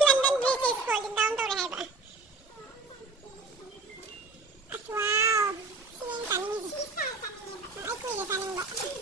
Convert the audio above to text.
London Bridge is falling down to Raheba. Wow. Seeing sunny. I cool sunny.